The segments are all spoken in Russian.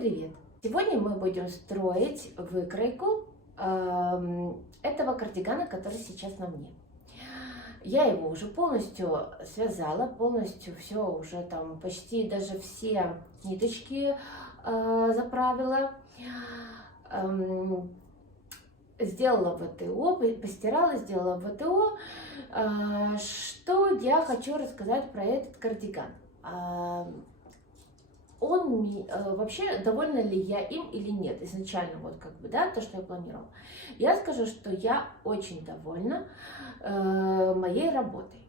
привет! Сегодня мы будем строить выкройку этого кардигана, который сейчас на мне. Я его уже полностью связала, полностью все уже там, почти даже все ниточки заправила. Сделала ВТО, постирала, сделала ВТО. Что я хочу рассказать про этот кардиган? Он вообще, довольна ли я им или нет, изначально, вот как бы, да, то, что я планировала. Я скажу, что я очень довольна моей работой.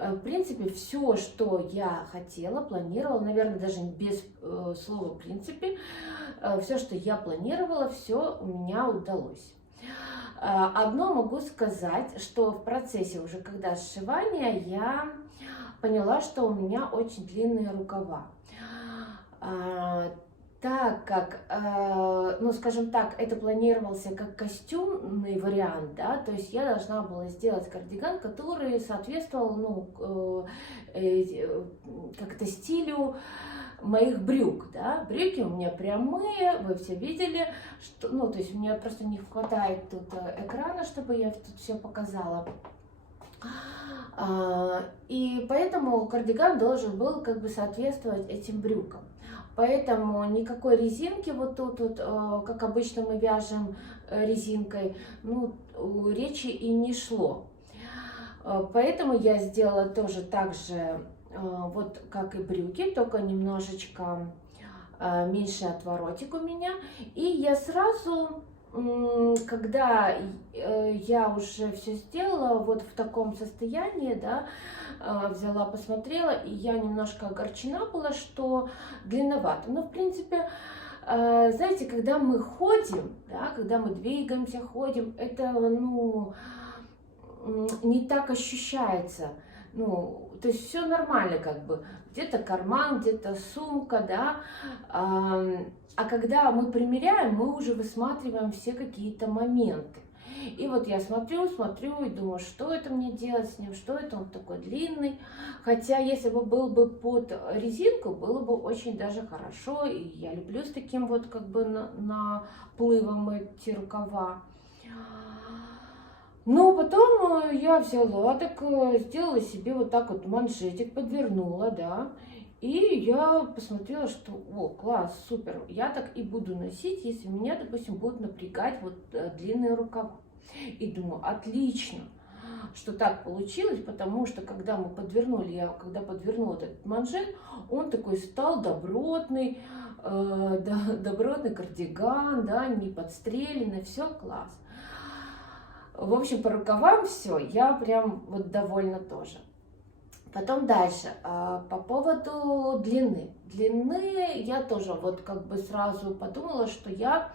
В принципе, все, что я хотела, планировала, наверное, даже без слова «в принципе», все, что я планировала, все у меня удалось. Одно могу сказать, что в процессе уже, когда сшивания, я поняла, что у меня очень длинные рукава. Так как, ну скажем так, это планировался как костюмный вариант, да, то есть я должна была сделать кардиган, который соответствовал, ну, как-то стилю моих брюк, да. Брюки у меня прямые, вы все видели, что, ну, то есть у меня просто не хватает тут экрана, чтобы я тут все показала. И поэтому кардиган должен был как бы соответствовать этим брюкам. Поэтому никакой резинки вот тут вот, как обычно мы вяжем резинкой, ну, речи и не шло. Поэтому я сделала тоже так же, вот как и брюки, только немножечко меньше отворотик у меня. И я сразу, когда я уже все сделала вот в таком состоянии, да, взяла, посмотрела, и я немножко огорчена была, что длинновато. Но в принципе, знаете, когда мы ходим, да, когда мы двигаемся, ходим, это, ну, не так ощущается. Ну, то есть все нормально, как бы, где-то карман, где-то сумка, да, а когда мы примеряем, мы уже высматриваем все какие-то моменты. И вот я смотрю и думаю, что это мне делать с ним, что это он такой длинный. Хотя, если бы был бы под резинку, было бы очень даже хорошо. И я люблю с таким вот как бы наплывом эти рукава. Но потом я взяла, так сделала себе вот так вот манжетик, подвернула, да. И я посмотрела, что, о, класс, супер, я так и буду носить, если меня, допустим, будут напрягать вот длинные рукава. И думаю, отлично, что так получилось, потому что когда мы подвернули, я когда подвернула этот манжет, он такой стал добротный, добротный кардиган, да, не подстреленный, все класс. В общем, по рукавам все, я прям вот довольна тоже. Потом дальше, по поводу длины. Длины я тоже вот как бы сразу подумала, что я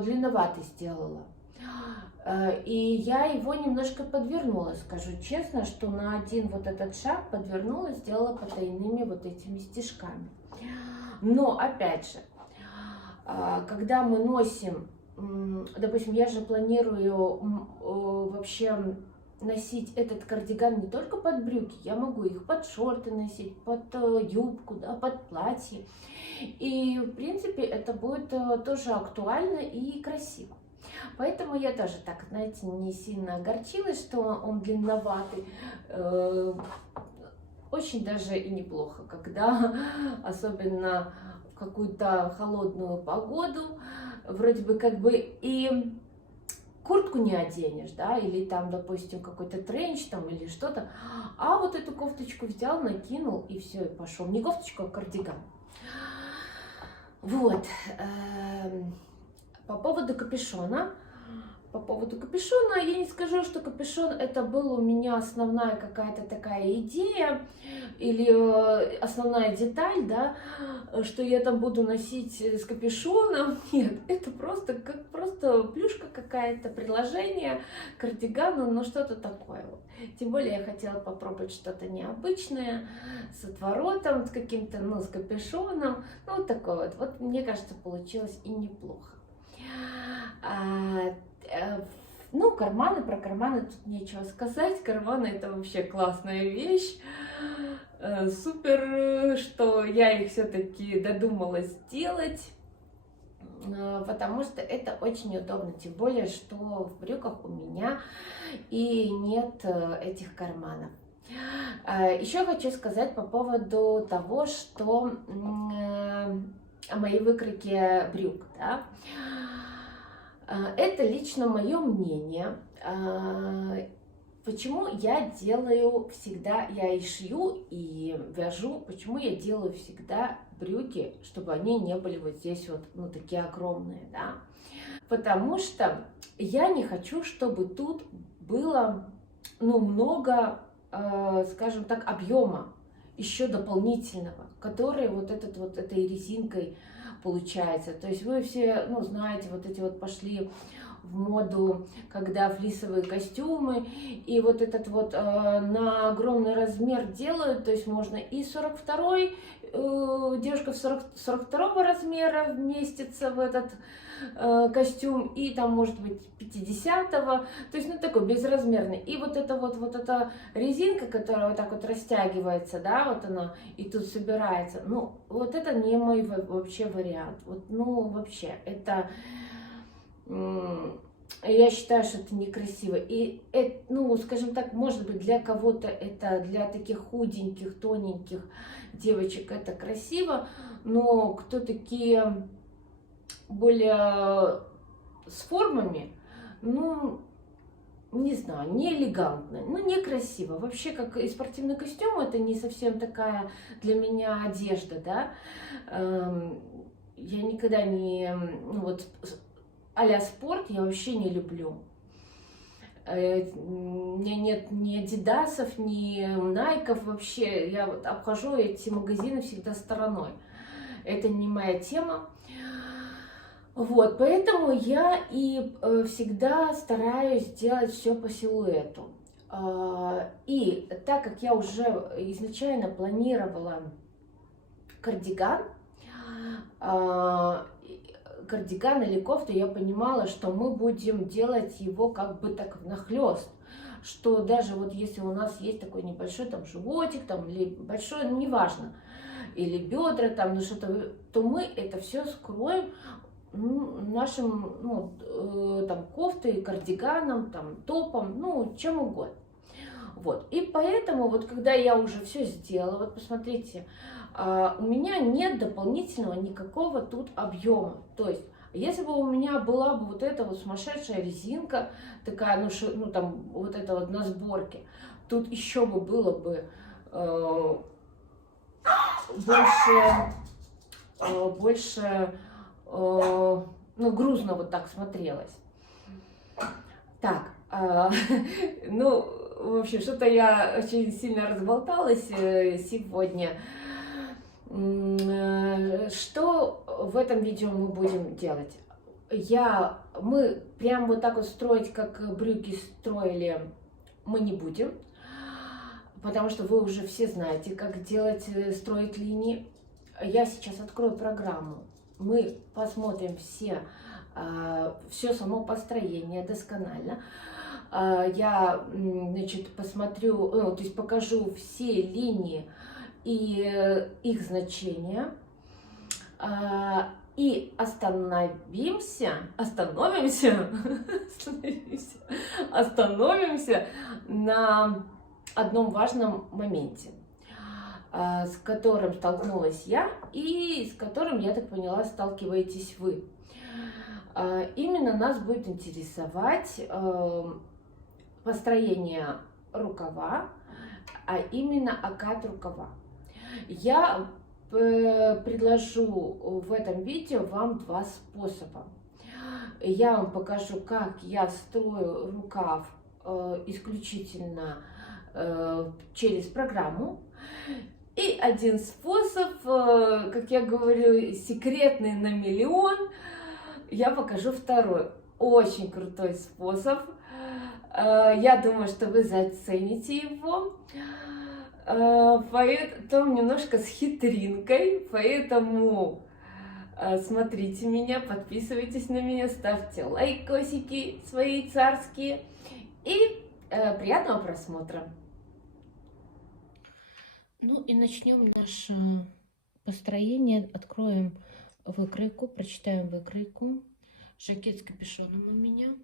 длинноватый сделала. И я его немножко подвернула, скажу честно, что на один вот этот шаг подвернула, сделала потайными вот этими стежками. Но опять же, когда мы носим, допустим, я же планирую вообще носить этот кардиган не только под брюки, я могу их под шорты носить, под юбку, да, под платье. И, в принципе, это будет тоже актуально и красиво. Поэтому я тоже так, знаете, не сильно огорчилась, что он длинноватый. Очень даже и неплохо, когда, особенно в какую-то холодную погоду, вроде бы как бы и куртку не оденешь, да, или там, допустим, какой-то тренч там или что-то, а вот эту кофточку взял, накинул и все, и пошел. Не кофточку, а кардиган. Вот. По поводу капюшона. Я не скажу, что капюшон это был у меня основная какая-то такая идея или основная деталь, да, что я там буду носить с капюшоном. Нет, это просто как просто плюшка какая-то, приложение к кардигану, но что-то такое вот. Тем более я хотела попробовать что-то необычное, с отворотом, с каким-то, ну, с капюшоном, ну, вот такое вот. Вот, мне кажется, получилось и неплохо. Ну, карманы, про карманы тут нечего сказать. Карманы это вообще классная вещь. Супер, что я их все-таки додумалась сделать, потому что это очень удобно, тем более, что в брюках у меня и нет этих карманов. Еще хочу сказать по поводу того, что о моей выкройке брюк. Да? Это лично мое мнение. Почему я делаю всегда, я и шью, и вяжу, почему я делаю всегда брюки, чтобы они не были вот здесь вот, ну, такие огромные, да? Потому что я не хочу, чтобы тут было, ну, много, скажем так, объема еще дополнительного, который вот этой резинкой получается. То есть вы все, ну, знаете, вот эти вот пошли в моду, когда флисовые костюмы, и вот этот вот на огромный размер делают, то есть можно и 42-й, девушка 42-го размера вместится в этот костюм, и там может быть 50-го, то есть, ну, такой безразмерный. И вот эта резинка, которая вот так вот растягивается, да, вот она, и тут собирается, ну, вот это не мой вообще вариант, вот, ну, вообще, это... Я считаю, что это некрасиво. И, это, ну, скажем так, может быть, для кого-то это, для таких худеньких, тоненьких девочек это красиво, но кто такие более с формами, ну, не знаю, не элегантно, ну, некрасиво. Вообще, как и спортивный костюм, это не совсем такая для меня одежда, да. Я никогда не, ну, вот, а-ля спорт я вообще не люблю. У меня нет ни адидасов, ни найков вообще. Я вот обхожу эти магазины всегда стороной. Это не моя тема. Вот, поэтому я и всегда стараюсь делать все по силуэту. И так как я уже изначально планировала кардиган или кофту, я понимала, что мы будем делать его как бы так внахлёст, что даже вот если у нас есть такой небольшой там животик, там, или большой, ну, неважно, или бедра, там, ну, что-то, то мы это все скроем нашим, ну, там, кофтой, кардиганом, там, топом, ну, чем угодно. Вот, и поэтому, вот, когда я уже все сделала, вот, посмотрите, у меня нет дополнительного никакого тут объема. То есть, если бы у меня была бы вот эта вот сумасшедшая резинка, такая, ну там, вот это вот на сборке, тут еще бы было бы больше, ну, грузно вот так смотрелось. Так, ну, в общем, что-то я очень сильно разболталась сегодня. Что в этом видео мы будем делать? Мы прям вот так вот строить, как брюки строили, мы не будем, потому что вы уже все знаете, как строить линии. Я сейчас открою программу, мы посмотрим все само построение досконально. Я, значит, посмотрю, то есть покажу все линии и их значения, и остановимся на одном важном моменте, с которым столкнулась я и с которым, я так поняла, сталкиваетесь вы. Именно нас будет интересовать построение рукава, а именно окат рукава. Я предложу в этом видео вам два способа. Я вам покажу, как я строю рукав исключительно через программу. И один способ, как я говорю, секретный на миллион, я покажу второй. Очень крутой способ. Я думаю, что вы зацените его. Поэтому немножко с хитринкой, поэтому смотрите меня, подписывайтесь на меня, ставьте лайкосики свои царские и приятного просмотра. Ну и начнем наше построение. Откроем выкройку, прочитаем выкройку. Жакет с капюшоном у меня.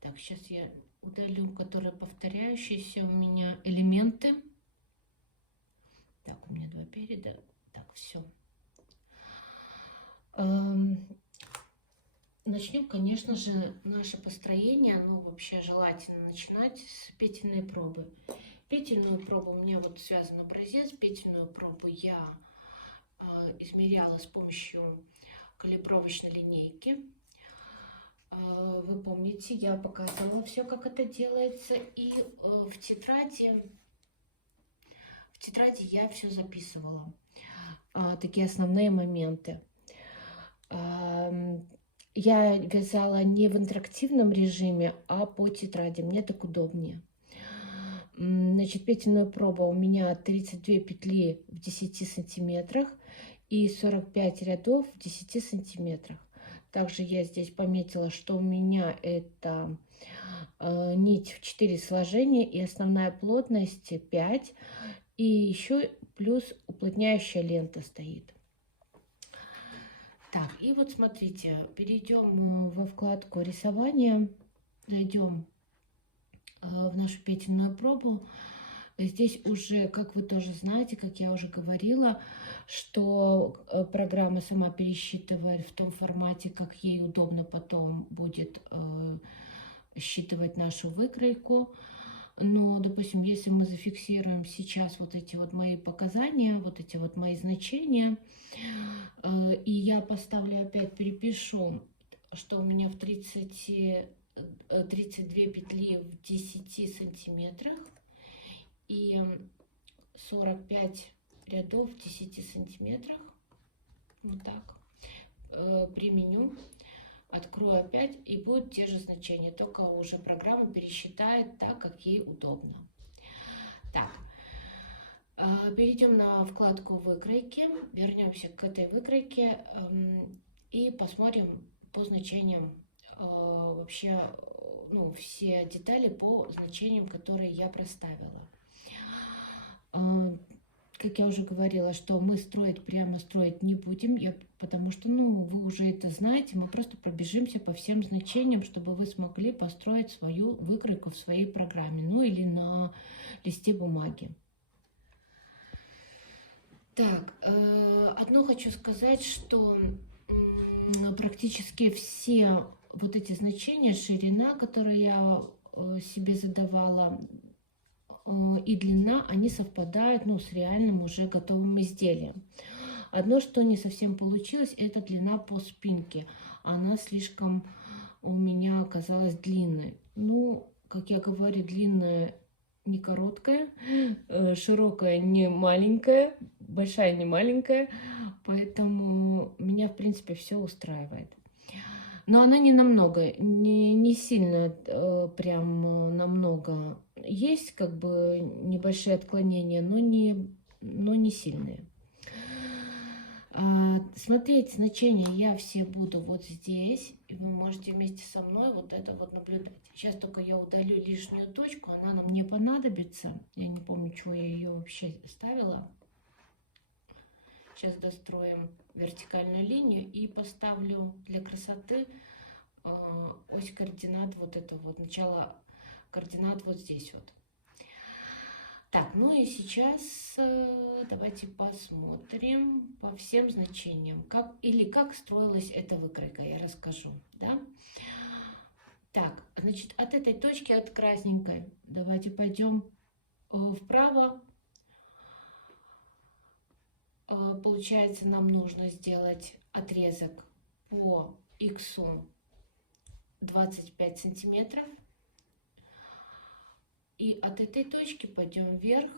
Так, сейчас я удалю, которые повторяющиеся у меня элементы. Так, у меня два переда. Так, все. Начнем, конечно же, наше построение. Ну, вообще желательно начинать с петельной пробы. Петельную пробу у меня вот связан образец. Петельную пробу я измеряла с помощью калибровочной линейки. Вы помните, я показывала все, как это делается. И в тетради я все записывала. Такие основные моменты. Я вязала не в интерактивном режиме, а по тетради. Мне так удобнее. Значит, петельная проба у меня 32 петли в 10 сантиметрах и 45 рядов в 10 сантиметрах. Также я здесь пометила, что у меня это нить в 4 сложения и основная плотность 5. И еще плюс уплотняющая лента стоит. Так, и вот смотрите, перейдем во вкладку рисования, зайдем в нашу петельную пробу. Здесь уже, как вы тоже знаете, как я уже говорила, что программа сама пересчитывает в том формате, как ей удобно потом будет считывать нашу выкройку. Но, допустим, если мы зафиксируем сейчас вот эти вот мои показания, вот эти вот мои значения, и я поставлю опять, перепишу, что у меня в 32 петли в 10 сантиметрах и 45 рядов в 10 сантиметрах. Вот так. Применю. Открою опять, и будут те же значения, только уже программа пересчитает так, как ей удобно. Так, перейдем на вкладку выкройки, вернемся к этой выкройке и посмотрим по значениям вообще, ну, все детали по значениям, которые я проставила. Как я уже говорила, что мы прямо строить не будем, потому что, ну, вы уже это знаете, мы просто пробежимся по всем значениям, чтобы вы смогли построить свою выкройку в своей программе, ну, или на листе бумаги. Так, одно хочу сказать, что практически все вот эти значения, ширина, которые я себе задавала, и длина, они совпадают, ну, с реальным уже готовым изделием. Одно, что не совсем получилось, это длина по спинке. Она слишком у меня оказалась длинной. Ну, как я говорю, длинная не короткая, широкая не маленькая, большая не маленькая. Поэтому меня, в принципе, все устраивает. Но она не намного, не сильно прям намного. Есть как бы небольшие отклонения, но не сильные. Смотреть значения я все буду вот здесь, и вы можете вместе со мной вот это вот наблюдать. Сейчас только я удалю лишнюю точку, она нам не понадобится. Я не помню, чего я ее вообще ставила. Сейчас достроим вертикальную линию и поставлю для красоты ось координат, вот это вот, начало координат вот здесь вот. Так, ну и сейчас давайте посмотрим по всем значениям, как строилась эта выкройка, я расскажу, да? Так, значит, от этой точки, от красненькой, давайте пойдем вправо. Получается, нам нужно сделать отрезок по X 25 сантиметров. И от этой точки пойдем вверх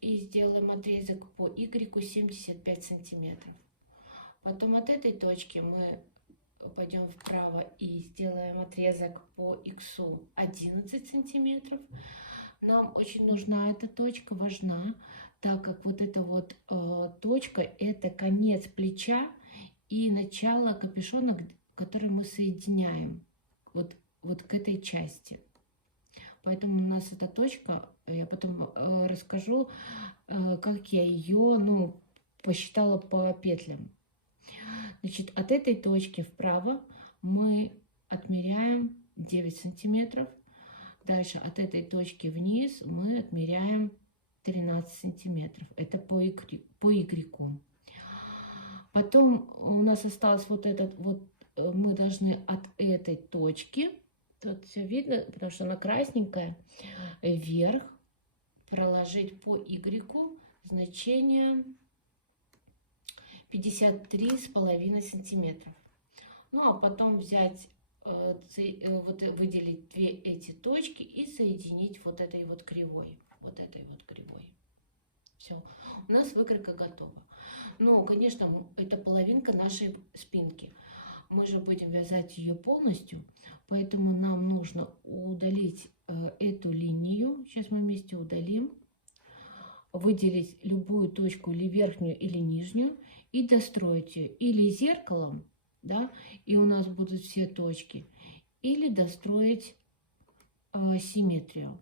и сделаем отрезок по Y 75 сантиметров. Потом от этой точки мы пойдем вправо и сделаем отрезок по X 11 сантиметров. Нам очень нужна эта точка, важна, так как вот эта вот точка – это конец плеча и начало капюшона, который мы соединяем вот к этой части. Поэтому у нас эта точка, я потом расскажу, как я ее, ну, посчитала по петлям. Значит, от этой точки вправо мы отмеряем 9 сантиметров. Дальше от этой точки вниз мы отмеряем 13 сантиметров. Это по Y. Потом у нас осталось вот этот вот, мы должны от этой точки, тут все видно, потому что она красненькая, вверх проложить по Y значение 53,5 сантиметров. Ну, а потом взять, вот, выделить две эти точки и соединить вот этой вот кривой. Вот этой вот кривой. Все, у нас выкройка готова. Ну, конечно, это половинка нашей спинки. Мы же будем вязать ее полностью, поэтому нам нужно удалить эту линию. Сейчас мы вместе удалим. Выделить любую точку, или верхнюю, или нижнюю, и достроить ее или зеркалом, да, и у нас будут все точки, или достроить симметрию.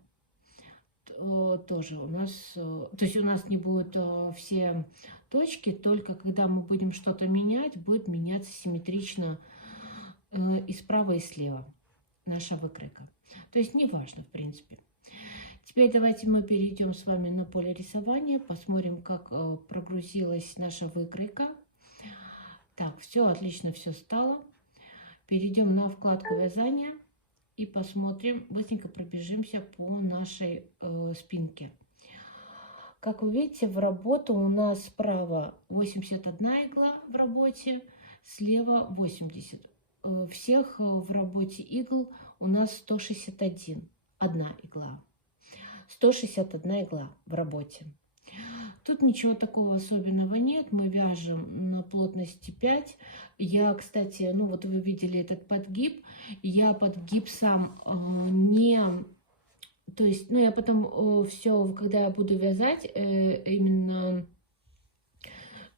Тоже у нас, то есть у нас не будут все точки, только когда мы будем что-то менять, будет меняться симметрично и справа, и слева наша выкройка. То есть неважно, в принципе. Теперь давайте мы перейдем с вами на поле рисования, посмотрим, как прогрузилась наша выкройка. Так, все отлично, все стало. Перейдем на вкладку вязания и посмотрим, быстренько пробежимся по нашей спинке. Как вы видите, в работу у нас справа 81 игла в работе, слева 80. Всех в работе игл у нас 161, одна игла. 161 игла в работе. Тут ничего такого особенного нет. Мы вяжем на плотности 5. Я, кстати, ну вот вы видели этот подгиб. Я подгиб сам не... То есть, ну я потом все, когда я буду вязать, именно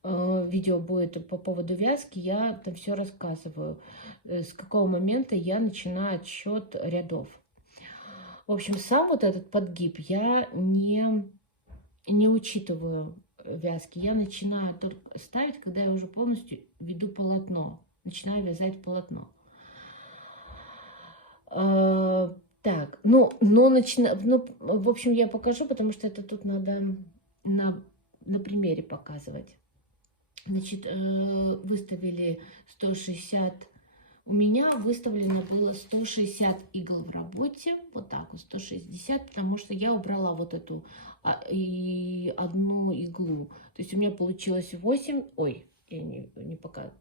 видео будет по поводу вязки, я там все рассказываю, с какого момента я начинаю отсчет рядов. В общем, сам вот этот подгиб я не учитываю вязки. Я начинаю только ставить, когда я уже полностью веду полотно. Начинаю вязать полотно. Так, ну, в общем, я покажу, потому что это тут надо на примере показывать. Значит, выставили 160. У меня выставлено было 160 игл в работе, вот так вот, 160, потому что я убрала вот эту и одну иглу. То есть у меня получилось 8, ой, я не показываю,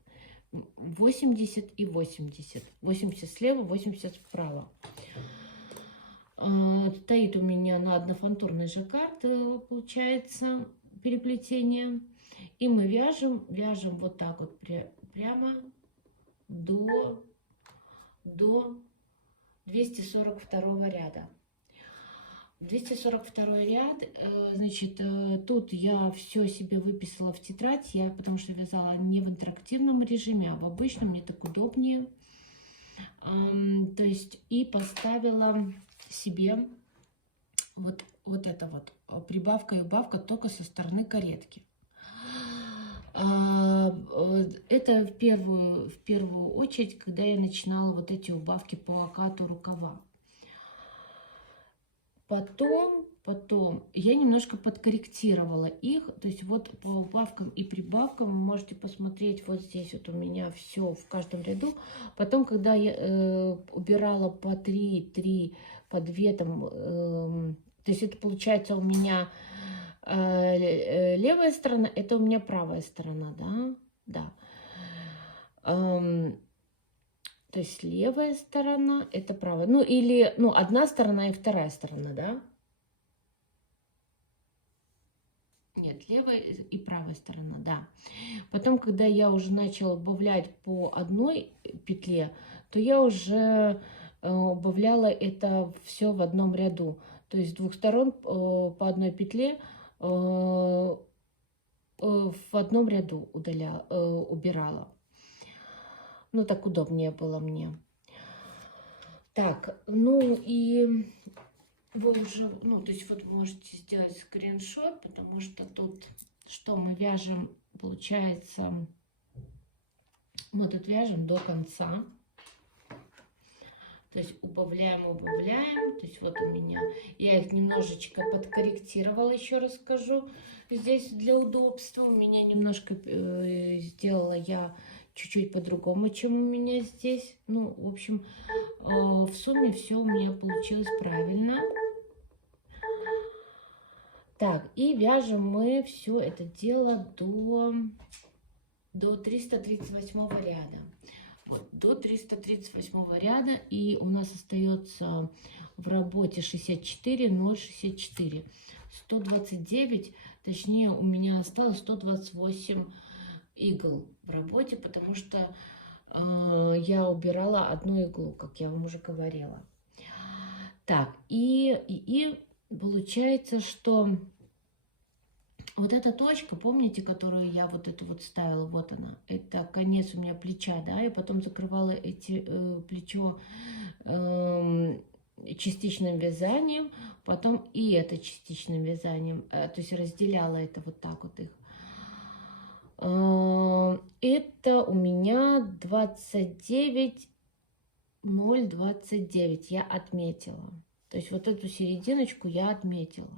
80 и 80. 80 слева, 80 справа. Стоит у меня на однофантурной жаккард, получается, переплетение. И мы вяжем вот так вот прямо до 242 ряда. 242 ряд, значит, тут я все себе выписала в тетрадь, потому что вязала не в интерактивном режиме, а в обычном, мне так удобнее. То есть и поставила себе вот это вот, прибавка и убавка только со стороны каретки. Это в первую очередь, когда я начинала вот эти убавки по локату рукава. Потом я немножко подкорректировала их, то есть вот по убавкам и прибавкам вы можете посмотреть, вот здесь вот у меня все в каждом ряду. Потом, когда я убирала по 3, по 2, там, то есть это получается у меня левая сторона, это у меня правая сторона, да. То есть левая сторона, это правая. Ну, или, ну, одна сторона и вторая сторона, да? Нет, левая и правая сторона, да. Потом, когда я уже начала убавлять по одной петле, то я уже убавляла это все в одном ряду. То есть с двух сторон по одной петле в одном ряду убирала. Ну, так удобнее было мне. Так, ну и вы уже, ну, то есть вот можете сделать скриншот, потому что тут, что мы вяжем, получается, мы тут вяжем до конца. То есть убавляем, убавляем. То есть вот у меня, я их немножечко подкорректировала, еще раз скажу. Здесь для удобства у меня немножко сделала я чуть-чуть по-другому, чем у меня здесь. Ну, в общем, в сумме все у меня получилось правильно. Так, и вяжем мы все это дело до 338 ряда. Вот, до 338 ряда, и у нас остается в работе 64, 0,64. 129, точнее у меня осталось 128 игл в работе, потому что я убирала одну иглу, как я вам уже говорила. Так, и получается, что вот эта точка, помните, которую я вот эту вот ставила, вот она, это конец у меня плеча, да, и потом закрывала эти плечо частичным вязанием, потом и это частичным вязанием, то есть разделяла это вот так вот их. Это у меня 29, 0,29 я отметила. То есть вот эту серединочку я отметила.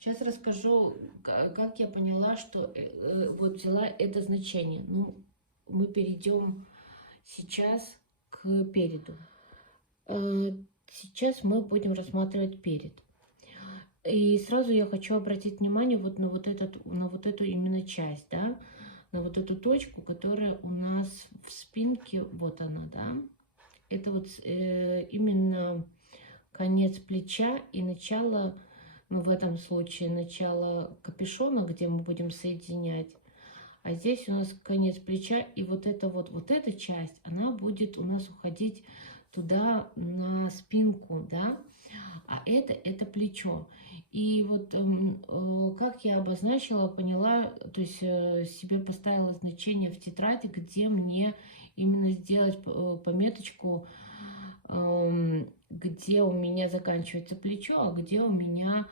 Сейчас расскажу, как я поняла, что вот взяла это значение. Ну, мы перейдем сейчас к переду. Сейчас мы будем рассматривать перед. И сразу я хочу обратить внимание вот на вот эту именно часть, да, на вот эту точку, которая у нас в спинке, вот она, да. Это вот именно конец плеча и начало. Ну, в этом случае начало капюшона, где мы будем соединять. А здесь у нас конец плеча. И вот эта часть, она будет у нас уходить туда на спинку, да. А это плечо. И вот как я обозначила, поняла, то есть себе поставила значение в тетради, где мне именно сделать пометочку, где у меня заканчивается плечо, а где у меня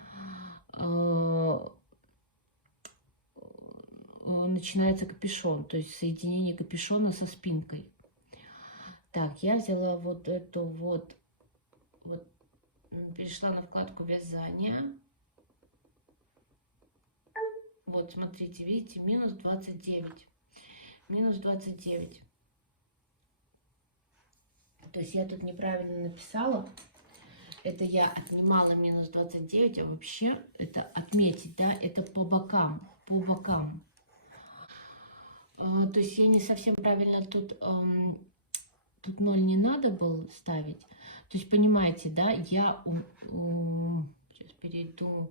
начинается капюшон, то есть соединение капюшона со спинкой. Так, я взяла вот эту вот, перешла на вкладку вязания. Вот, смотрите, видите, минус 29. Минус 29. То есть я тут неправильно написала. Это я отнимала минус 29, а вообще это отметить, да, это по бокам, по бокам. То есть я не совсем правильно тут 0 не надо было ставить. То есть понимаете, да, я сейчас перейду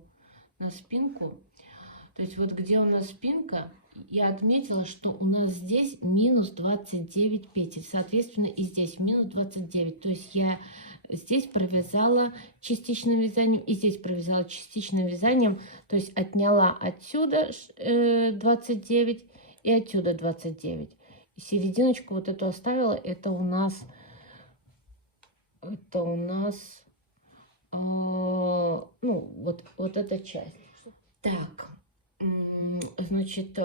на спинку. То есть вот где у нас спинка, я отметила, что у нас здесь минус 29 петель, соответственно и здесь минус 29. То есть я здесь провязала частичным вязанием и здесь провязала частичным вязанием, то есть отняла отсюда 29 и отсюда 29. И серединочку вот эту оставила, это у нас ну вот эта часть. Так, значит,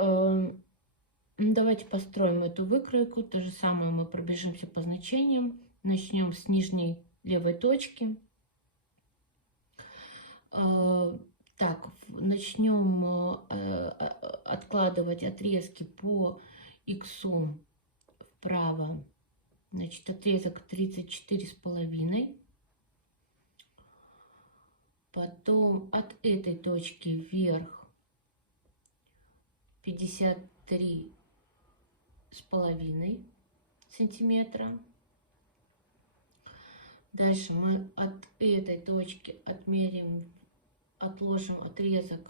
давайте построим эту выкройку. То же самое мы пробежимся по значениям. Начнем с нижней левой точки. Так, начнем откладывать отрезки по иксу вправо. Значит, отрезок 34,5. Потом от этой точки вверх 53,5 сантиметра. Дальше мы от этой точки отмерим, отложим отрезок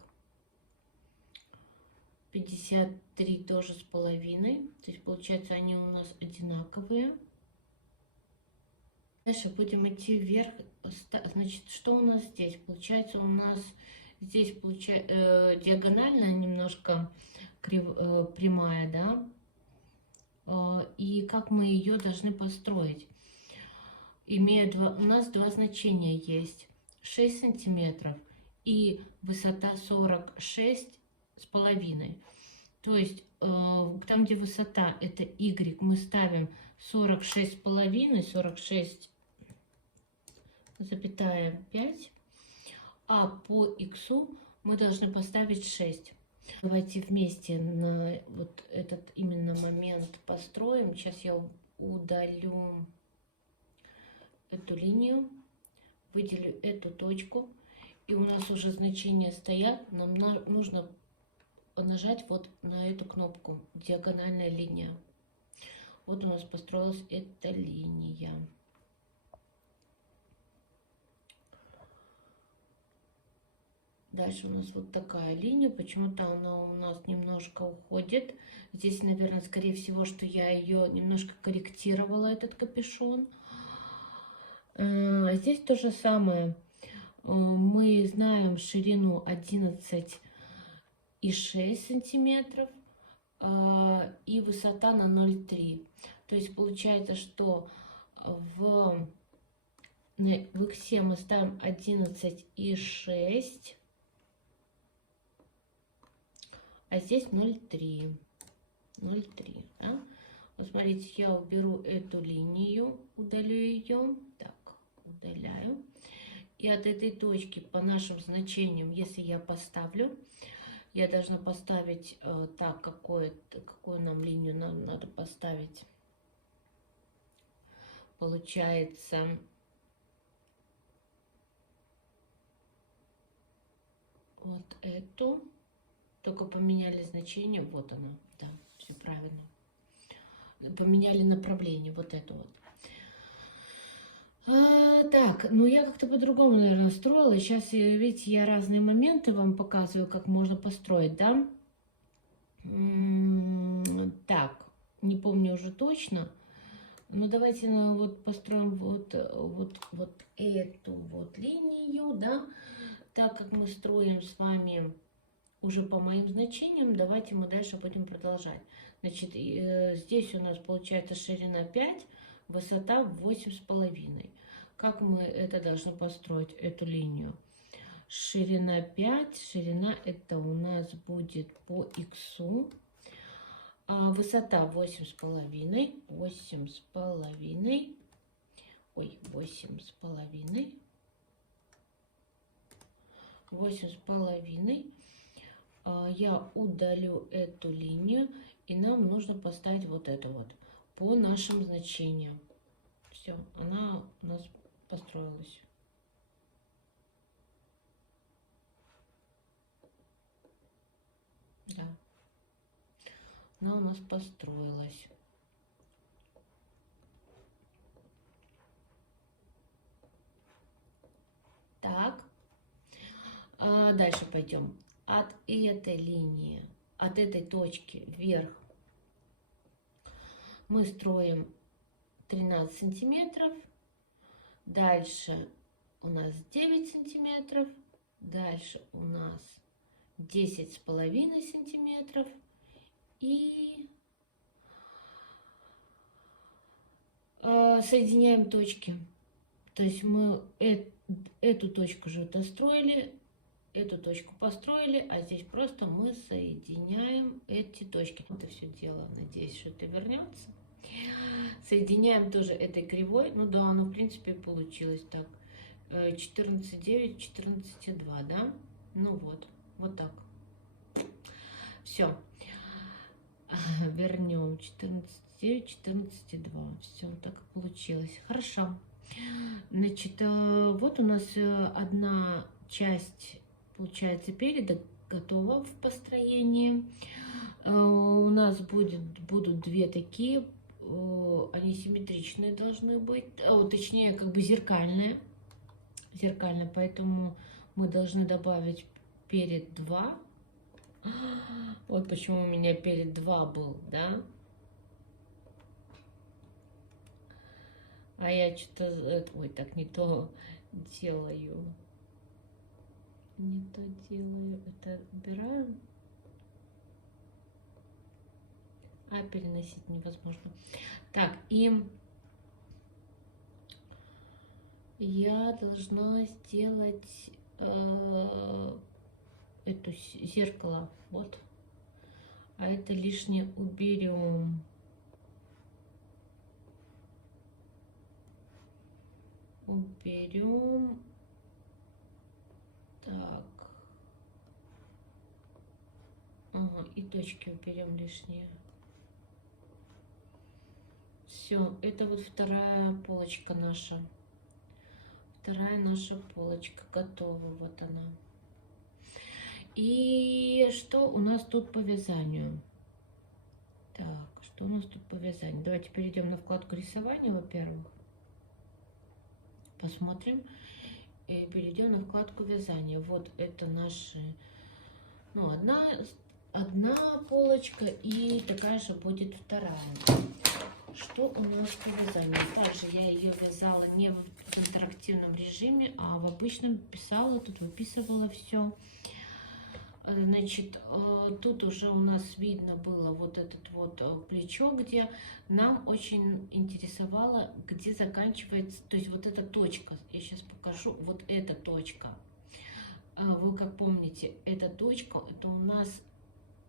53 тоже с половиной. То есть получается они у нас одинаковые. Дальше будем идти вверх. Значит, что у нас здесь? Получается у нас здесь диагональная немножко прямая, да? И как мы ее должны построить? у нас два значения есть. 6 сантиметров и высота 46,5. То есть там, где высота это Y, мы ставим 46,5, 46,5, а по X мы должны поставить 6. Давайте вместе на вот этот именно момент построим. Сейчас я удалю эту линию, выделю эту точку, и у нас уже значения стоят. Нам нужно нажать вот на эту кнопку «Диагональная линия». Вот у нас построилась эта линия. Дальше у нас вот такая линия. Почему-то она у нас немножко уходит. Здесь, наверное, скорее всего, что я ее немножко корректировала, этот капюшон. Здесь то же самое. Мы знаем ширину 11,6 сантиметров и высота на 0,3. То есть получается, что в иксе мы ставим 11,6, а здесь 0,3. 0,3, да? Вот смотрите, я уберу эту линию, удалю ее. Так, удаляю. И от этой точки по нашим значениям, если я поставлю, я должна поставить так, какую нам линию нам надо поставить. Получается вот эту, только поменяли значение, вот она, да, все правильно. Поменяли направление, вот эту вот. Так, ну я как-то по-другому, наверное, строила. Сейчас, видите, я разные моменты вам показываю, как можно построить, да? Так, не помню уже точно. Ну, давайте вот построим вот эту вот линию, да? Так как мы строим с вами уже по моим значениям, давайте мы дальше будем продолжать. Значит, здесь у нас получается ширина 5, высота 8,5. Как мы это должны построить, эту линию? Ширина 5, ширина это у нас будет по X. Высота 8,5, 8,5, ой, 8,5, 8,5. Я удалю эту линию, и нам нужно поставить вот это вот по нашим значениям. Все, она у нас построилась. Да, она у нас построилась. Так, дальше пойдем. От этой линии, от этой точки вверх мы строим 13 сантиметров. Дальше у нас 9 сантиметров. Дальше у нас 10,5 сантиметров. И соединяем точки. То есть мы эту точку же достроили, эту точку построили, а здесь просто мы соединяем эти точки. Это все дело, надеюсь, что это вернется. Соединяем тоже этой кривой. Ну да, оно в принципе получилось так. 14,9, 14,2, да? Ну вот, вот так. Все. Вернем 14,9, 14,2. Все, так и получилось. Хорошо. Значит, вот у нас одна часть, получается, переда готова в построении. У нас будут две такие, они симметричные должны быть, точнее, как бы зеркальные, поэтому мы должны добавить перед 2. Вот почему у меня перед 2 был, да? А я что-то, ой, так не то делаю. Не то делаю. Это убираю. А переносить невозможно. Так, и я должна сделать это зеркало. Вот. А это лишнее уберем. Уберем. Так. Ага, и точки уберем лишние. Все, это вот вторая полочка наша. Вторая наша полочка готова, вот она. И что у нас тут по вязанию? Так, что у нас тут по вязанию? Давайте перейдем на вкладку рисования, во-первых. Посмотрим. И перейдем на вкладку вязания. Вот это наши, ну, одна полочка и такая же будет вторая. Что у нас по вязанию? Также я ее вязала не в интерактивном режиме, а в обычном писала, тут выписывала все. Значит, тут уже у нас видно было вот этот вот плечо, где нам очень интересовало, где заканчивается, то есть вот эта точка. Я сейчас покажу, вот эта точка. Вы как помните, эта точка, это у нас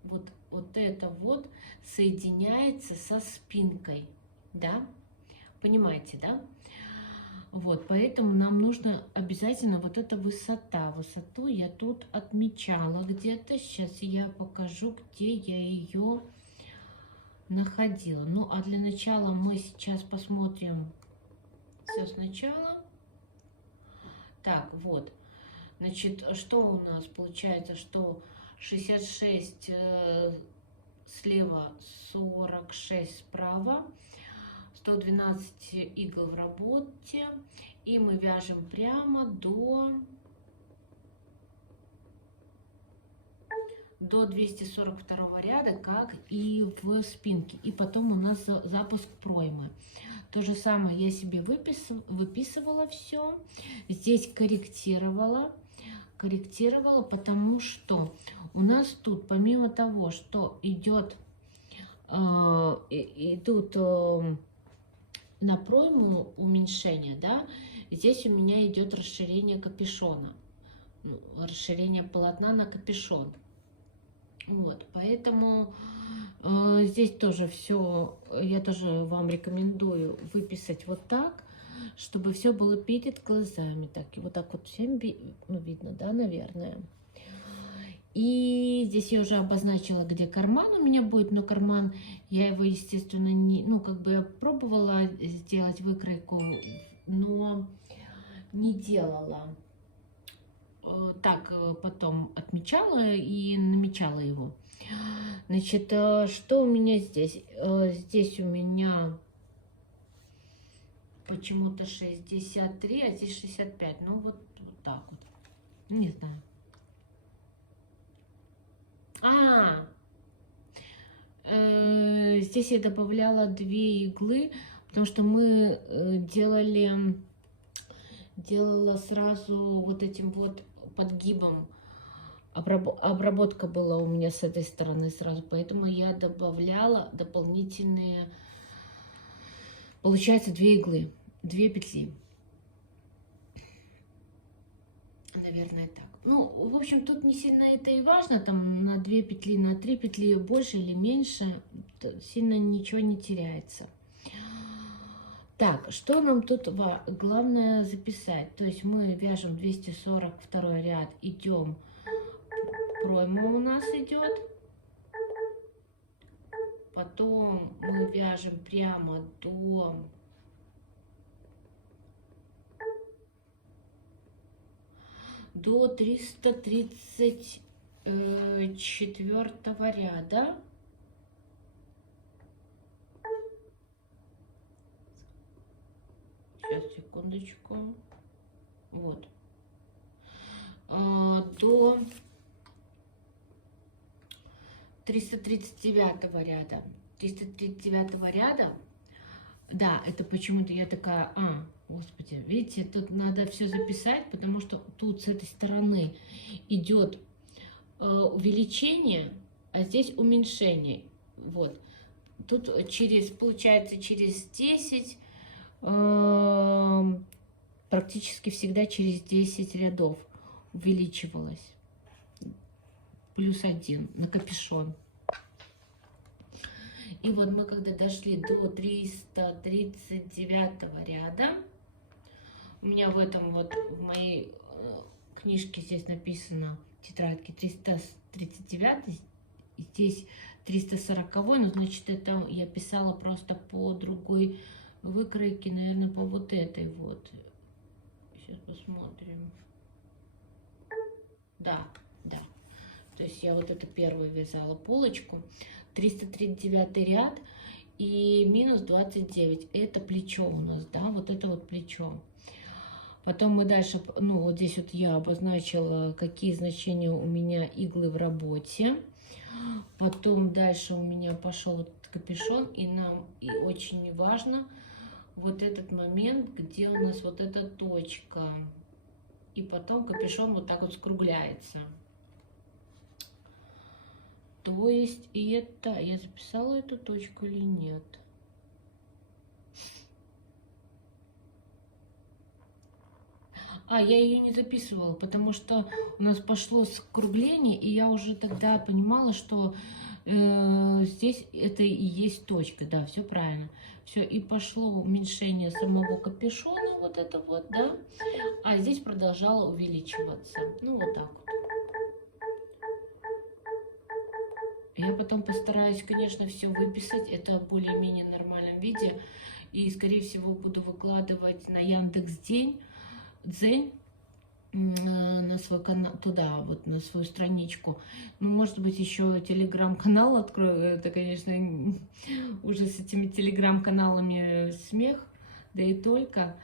вот это вот соединяется со спинкой, да? Понимаете, да? Вот, поэтому нам нужно обязательно вот эта высота. Высоту я тут отмечала где-то. Сейчас я покажу, где я ее находила. Ну, а для начала мы сейчас посмотрим все сначала. Так, вот. Значит, что у нас получается, что 66 слева, 46 справа. 112 игл в работе, и мы вяжем прямо до 242 ряда, как и в спинке. И потом у нас запуск проймы. То же самое я себе выписывала все, здесь корректировала, потому что у нас тут, помимо того, что идут на пройму уменьшение, да, здесь у меня идет расширение капюшона, расширение полотна на капюшон. Вот, поэтому здесь тоже все, я тоже вам рекомендую выписать вот так, чтобы все было перед глазами. Так, и вот так вот всем видно, да, наверное. И здесь я уже обозначила, где карман у меня будет, но карман я его, естественно, не, ну, как бы я пробовала сделать выкройку, но не делала. Так, потом отмечала и намечала его. Значит, что у меня здесь? Здесь у меня почему-то 63, а здесь 65. Ну, вот так вот. Не знаю. Здесь я добавляла 2 иглы, потому что мы делала сразу вот этим вот подгибом. Обработка была у меня с этой стороны сразу, поэтому я добавляла дополнительные, получается, 2 иглы, 2 петли. Наверное, так. Ну, в общем, тут не сильно это и важно, там на 2 петли, на 3 петли больше или меньше, сильно ничего не теряется. Так, что нам тут главное записать? То есть мы вяжем 242 ряд, идем, пройма у нас идет, потом мы вяжем прямо до 334 ряда. Сейчас, секундочку. Вот. До 339 ряда. 339 ряда. Да, это почему-то я такая, господи, видите, тут надо все записать, потому что тут с этой стороны идет увеличение, а здесь уменьшение. Вот. Тут получается, через 10 практически всегда через 10 рядов увеличивалась. +1 на капюшон. И вот мы когда дошли до 339 ряда, у меня в этом вот, в моей книжке здесь написано, тетрадки 339, здесь 340, ну, значит, это я писала просто по другой выкройке, наверное, по вот этой вот. Сейчас посмотрим. Да, да. То есть я вот это первую вязала полочку. 339 ряд и минус 29. Это плечо у нас, да, вот это вот плечо. Потом мы дальше, ну, вот здесь вот я обозначила, какие значения у меня иглы в работе. Потом дальше у меня пошел вот капюшон, и нам очень важно вот этот момент, где у нас вот эта точка. И потом капюшон вот так вот скругляется. То есть это, я записала эту точку или нет? Я ее не записывала, потому что у нас пошло скругление, и я уже тогда понимала, что здесь это и есть точка, да, все правильно. Все, и пошло уменьшение самого капюшона, вот это вот, да, а здесь продолжало увеличиваться. Ну, вот так вот. Я потом постараюсь, конечно, все выписать, это в более-менее нормальном виде, и, скорее всего, буду выкладывать на Яндекс.Дзень, на свой канал, туда, вот на свою страничку. Ну, может быть, еще телеграм-канал открою. Это, конечно, уже с этими телеграм-каналами смех, да и только.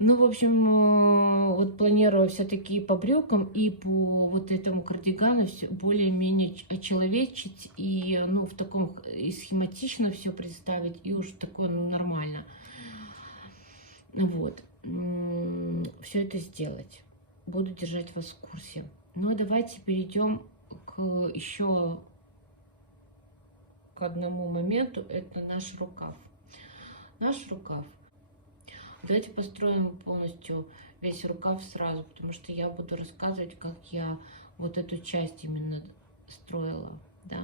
Ну, в общем, вот планирую все-таки по брюкам и по вот этому кардигану все более-менее очеловечить и, ну, в таком и схематично все представить, и уж такое, ну, нормально. Вот. Все это сделать. Буду держать вас в курсе. Ну, давайте перейдем еще к одному моменту. Это наш рукав. Наш рукав. Давайте построим полностью весь рукав сразу, потому что я буду рассказывать, как я вот эту часть именно строила, да.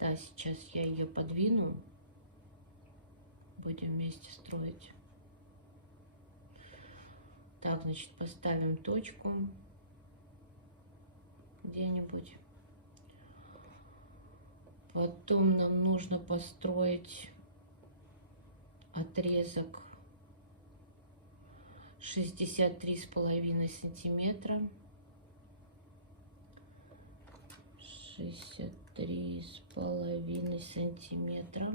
Да, сейчас я ее подвину. Будем вместе строить. Так, значит, поставим точку где-нибудь. Потом нам нужно построить отрезок 63,5 сантиметра. 63,5 сантиметра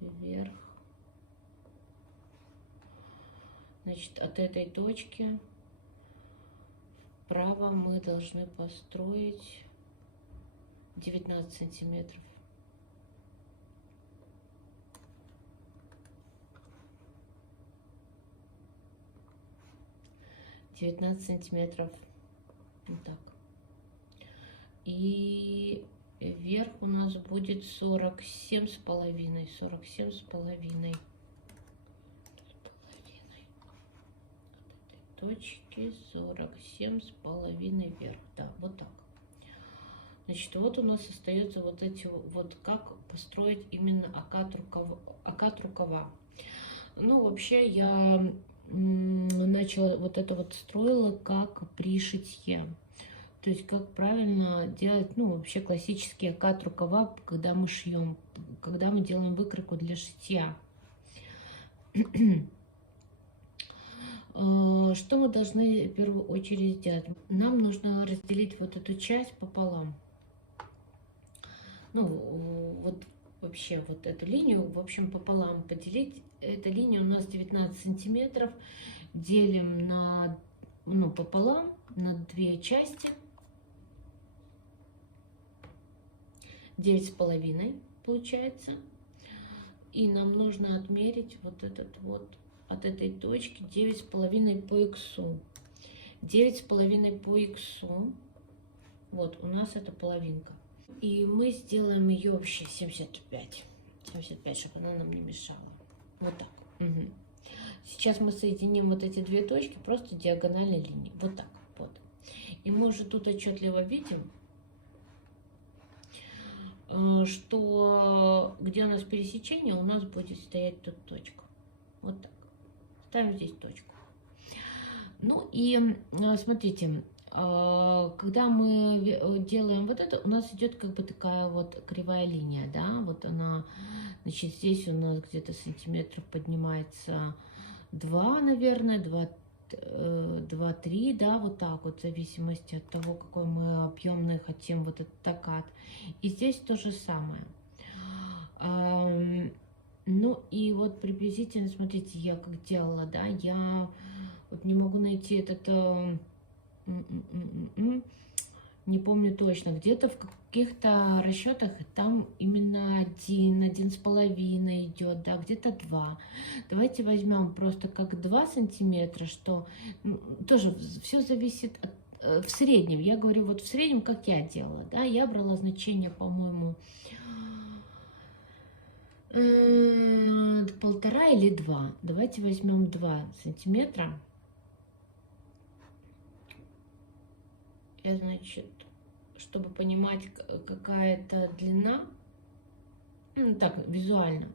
вверх. Значит, от этой точки вправо мы должны построить 19 сантиметров. 19 сантиметров. Вот так. И вверх у нас будет 47,5. 47,5. Точки 47,5 вверх. Да, вот так. Значит, вот у нас остается вот эти вот, как построить именно окат рукава. Ну, вообще я начала вот это вот строила как при шитье. То есть как правильно делать, ну, вообще классический окат рукава, когда мы шьем, когда мы делаем выкройку для шитья. Что мы должны в первую очередь сделать? Нам нужно разделить вот эту часть пополам. Ну, вот вообще вот эту линию, в общем, пополам поделить. Эта линия у нас 19 сантиметров. Делим на, ну, пополам, на две части. 9,5 получается. И нам нужно отмерить вот этот вот от этой точки 9,5 по иксу. 9,5 по иксу. Вот у нас это половинка. И мы сделаем ее вообще 75. 75, чтобы она нам не мешала. Вот так. Угу. Сейчас мы соединим вот эти две точки просто диагональной линией. Вот так вот. И мы уже тут отчетливо видим, что где у нас пересечение, у нас будет стоять тут точка. Вот так. Ставим здесь точку. Ну и смотрите, когда мы делаем вот это, у нас идет как бы такая вот кривая линия, да, вот она, значит, здесь у нас где-то сантиметров поднимается 2, наверное, 2-3, да, вот так вот, в зависимости от того, какой мы объемный хотим вот этот токат. И здесь то же самое. Ну и вот приблизительно, смотрите, я как делала, да, я вот не могу найти этот, не помню точно, где-то в каких-то расчетах там именно 1,5 идет, да, где-то 2. Давайте возьмем просто как 2 сантиметра, что тоже все зависит от, в среднем, я говорю вот в среднем, как я делала, да, я брала значение, по-моему, 1,5 или 2. Давайте возьмем 2 сантиметра. Я, значит, чтобы понимать, какая это длина, ну, так, визуально,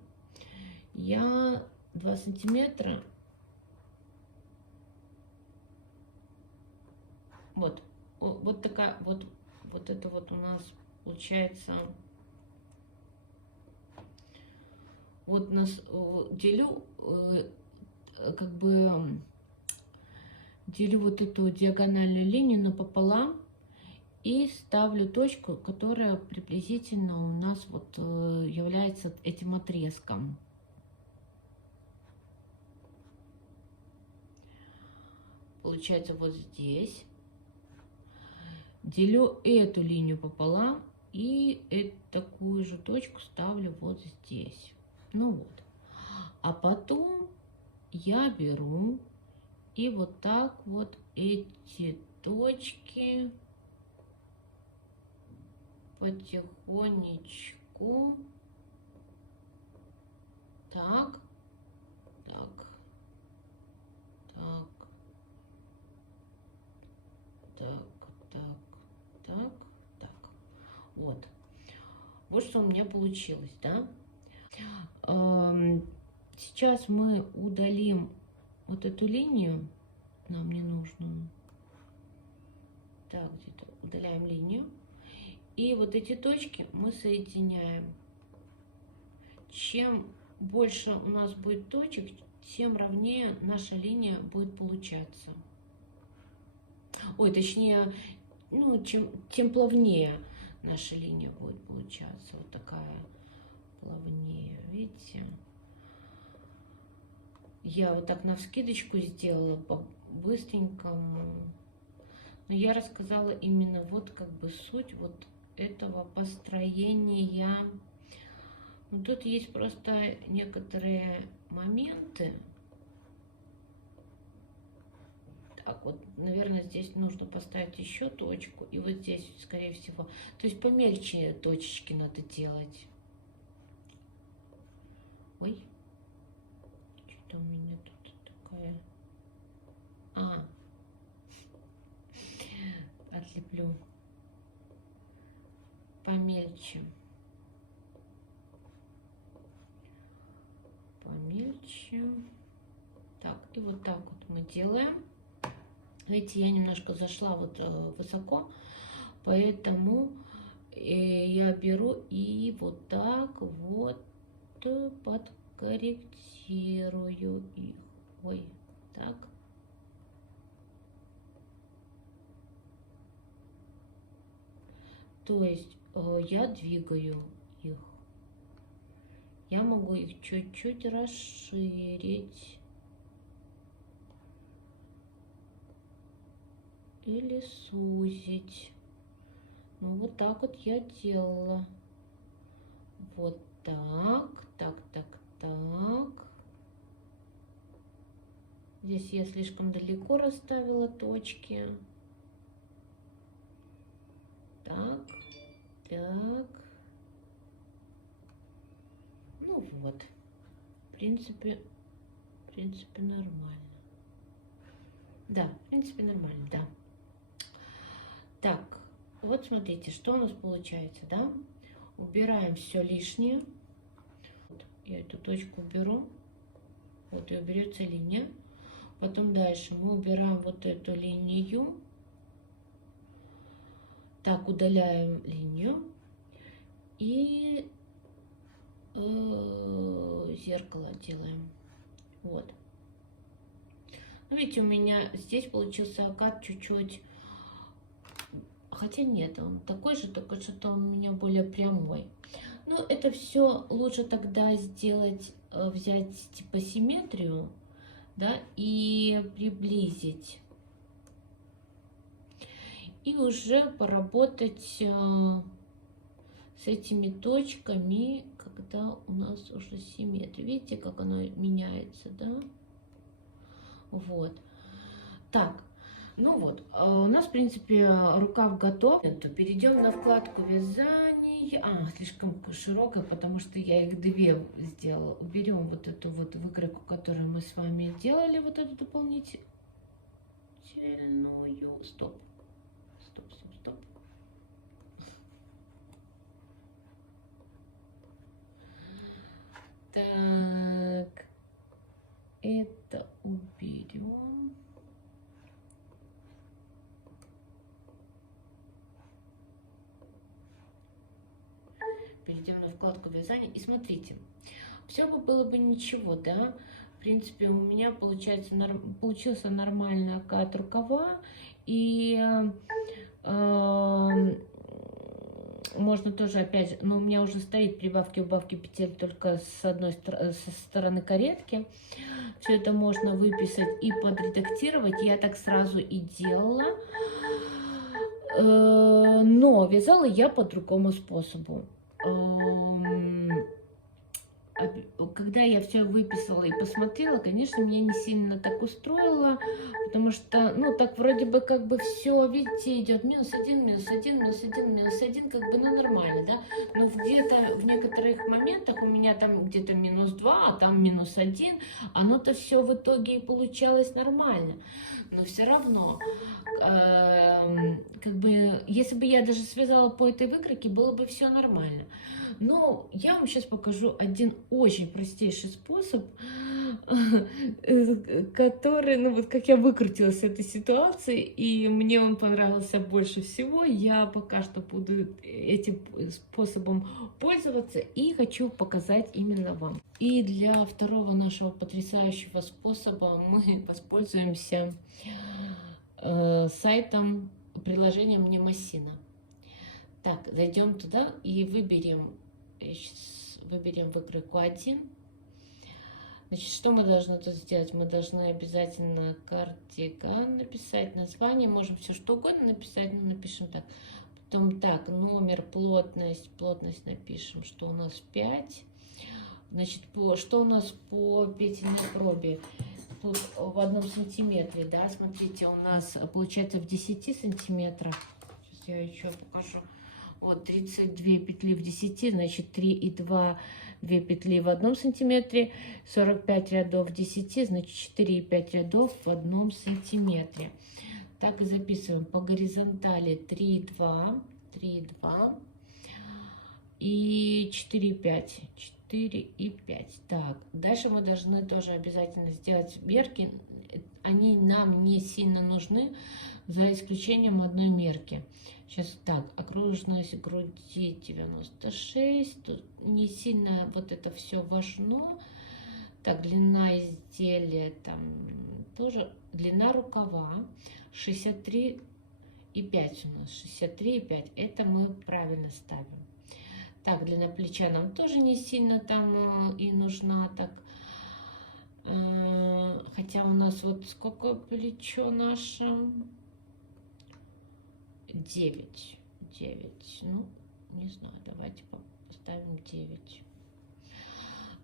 я 2 сантиметра, вот такая, вот это вот у нас получается, вот нас делю, как бы, делю вот эту диагональную линию напополам и ставлю точку, которая приблизительно у нас вот является этим отрезком. Получается вот здесь. Делю эту линию пополам и такую же точку ставлю вот здесь. Ну вот. А потом я беру и вот так вот эти точки потихонечку так, так, так, так, так, так, так. Вот. Вот что у меня получилось, да? Сейчас мы удалим вот эту линию, нам не нужно. Так, где-то удаляем линию. И вот эти точки мы соединяем. Чем больше у нас будет точек, тем ровнее наша линия будет получаться. Ой, точнее, ну, тем плавнее наша линия будет получаться. Вот такая плавнее, видите? Я вот так навскидочку сделала по-быстренькому. Но я рассказала именно вот как бы суть вот этого построения. Ну, тут есть просто некоторые моменты. Так, вот, наверное, здесь нужно поставить еще точку. И вот здесь, скорее всего. То есть помельче точечки надо делать. Ой. Что-то у меня тут такая... Отлеплю помельче. Помельче. Так, и вот так вот мы делаем. Видите, я немножко зашла вот высоко, поэтому я беру и вот так вот подкорректирую их. Ой, так. То есть я двигаю их. Я могу их чуть-чуть расширить. Или сузить. Ну, вот так вот я делала. Вот так, так, так, так. Здесь я слишком далеко расставила точки. Так, так. Ну вот. в принципе нормально. Да, в принципе нормально, да. Так, вот смотрите, что у нас получается, да? Убираем все лишнее. Вот, я эту точку уберу. Вот и уберется линия. Потом дальше мы убираем вот эту линию. Так, удаляем линию. И зеркало делаем. Вот. Ну, видите, у меня здесь получился окат чуть-чуть. Хотя нет, он такой же, только что-то он у меня более прямой. Ну, это все лучше тогда сделать, взять типа симметрию, да, и приблизить. И уже поработать с этими точками, когда у нас уже симметрия. Видите, как оно меняется, да? Вот. Так, ну вот, у нас, в принципе, рукав готов. Перейдем на вкладку вязания. Слишком широкая, потому что я их две сделала. Уберем вот эту вот выкройку, которую мы с вами делали, вот эту дополнительную. Стоп. Так, это уберем. Перейдем на вкладку вязания. И смотрите, все бы было бы ничего, да? В принципе, у меня получился нормальный окат рукава. И можно тоже опять, но у меня уже стоит прибавки, убавки петель только со стороны каретки. Все это можно выписать и подредактировать. Я так сразу и делала. Но вязала я по другому способу. Когда я все выписала и посмотрела, конечно, меня не сильно так устроило, потому что, ну, так вроде бы как бы все, видите, идет -1, -1, -1, -1, как бы, ну, нормально, да, но где-то в некоторых моментах у меня там где-то -2, а там -1, оно-то все в итоге и получалось нормально, но все равно, как бы, если бы я даже связала по этой выкройке, было бы все нормально. Но я вам сейчас покажу один очень простейший способ, который, ну вот как я выкрутилась с этой ситуации, и мне он понравился больше всего. Я пока что буду этим способом пользоваться и хочу показать именно вам. И для второго нашего потрясающего способа мы воспользуемся сайтом, приложением Немосина. Так, зайдем туда и выберем выкройку 1. Значит, что мы должны тут сделать? Мы должны обязательно кардиган написать, название, можем все что угодно написать, но напишем так. Потом так, номер, плотность напишем, что у нас 5. Значит, что у нас по петельной пробе? Тут в 1 сантиметре, да, смотрите, у нас получается в 10 сантиметрах. Сейчас я еще покажу. Вот 32 петли в 10, значит 3,2 2 петли в 1 сантиметре, 45 рядов в 10, значит 4,5 рядов в 1 сантиметре. Так и записываем по горизонтали 3,2 и 4,5. 4,5. Так, дальше мы должны тоже обязательно сделать мерки. Они нам не сильно нужны, за исключением одной мерки. Сейчас так, окружность груди 96, тут не сильно вот это все важно. Так, длина изделия там тоже, длина рукава 63,5 у нас, 63,5, это мы правильно ставим. Так, длина плеча нам тоже не сильно там и нужна, так, хотя у нас вот сколько плечо наше? 9, ну, не знаю, давайте поставим 9.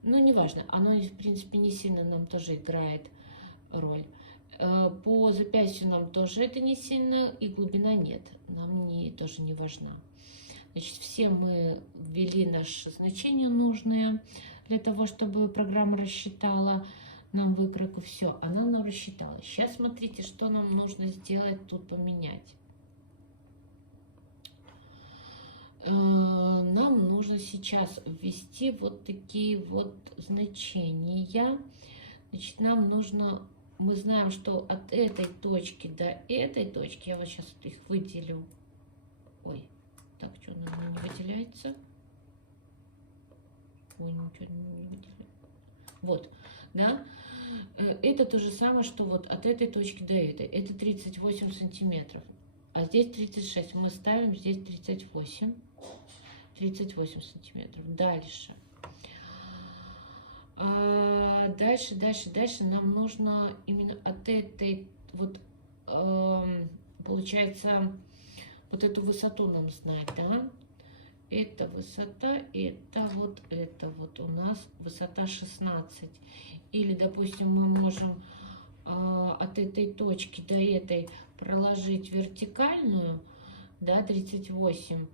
Ну, неважно, оно, в принципе, не сильно нам тоже играет роль. По запястью нам тоже это не сильно, и глубина нет, нам тоже не важна. Значит, все мы ввели наши значения нужные. для того, чтобы программа рассчитала нам выкройку. Все, она нам рассчитала. Сейчас смотрите, что нам нужно сделать тут, поменять. Нам нужно сейчас ввести вот такие вот значения. Значит, нам нужно, мы знаем, что от этой точки до этой точки, я вот сейчас их выделю. Ой, так, что она не выделяется? Ой, ничего не выделяется. Вот, да? Это то же самое, что вот от этой точки до этой. Это 38 сантиметров. А здесь 36. Мы ставим здесь 38. 38 сантиметров. Дальше. Дальше нам нужно именно от этой вот, получается, вот эту высоту нам знать, да? Это высота, это вот у нас высота 16. Или, допустим, мы можем от этой точки до этой проложить вертикальную, да, 38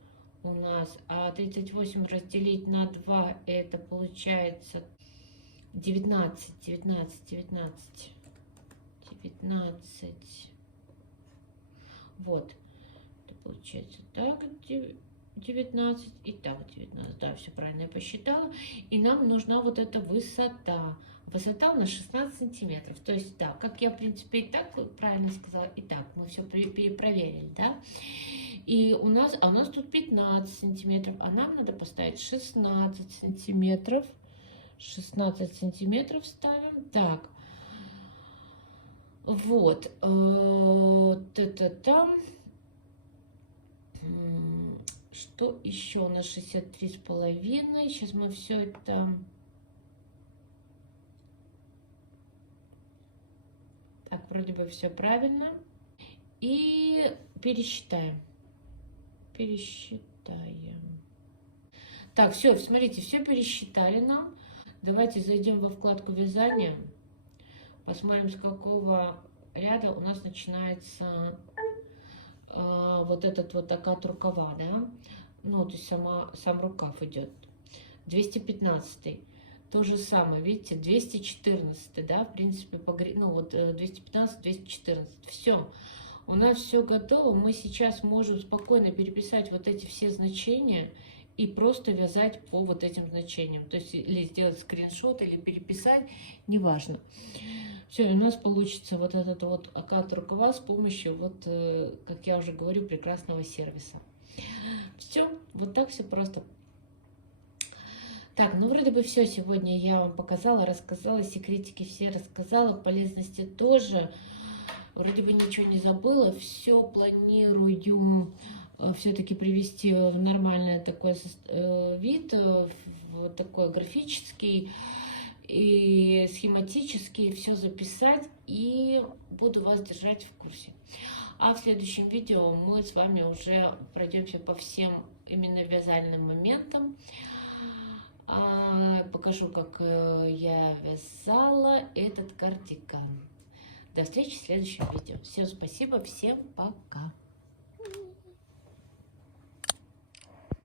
у нас, а 38 разделить на 2, это получается 19. Вот, это получается так, 19 и так 19, да, все правильно я посчитала. И нам нужна вот эта высота. Высота у нас 16 сантиметров. То есть, да, как я, в принципе, и так правильно сказала, и так мы все перепроверили, да. И у нас тут 15 сантиметров, а нам надо поставить 16 сантиметров. 16 сантиметров ставим. Так. Вот. Там. Что еще? У нас 63,5. Сейчас мы все это... Так, вроде бы все правильно. И пересчитаем. Так, все, смотрите, все пересчитали нам. Давайте зайдем во вкладку вязания. Посмотрим, с какого ряда у нас начинается вот этот вот окат рукава, да? Ну, то есть сам рукав идет. 215. То же самое, видите, 214, да, в принципе, ну вот 215, 214, все, у нас все готово, мы сейчас можем спокойно переписать вот эти все значения и просто вязать по вот этим значениям, то есть или сделать скриншот, или переписать, неважно. Все, у нас получится вот этот вот окат рукава с помощью, вот, как я уже говорю, прекрасного сервиса. Все, вот так все просто. Так, ну вроде бы все сегодня я вам показала, рассказала, секретики все рассказала, полезности тоже. Вроде бы ничего не забыла, все планирую все-таки привести в нормальный такой вид, в такой графический и схематический, все записать и буду вас держать в курсе. А в следующем видео мы с вами уже пройдемся по всем именно вязальным моментам. Покажу, как я вязала этот кардиган. До встречи в следующем видео. Всем спасибо, всем пока.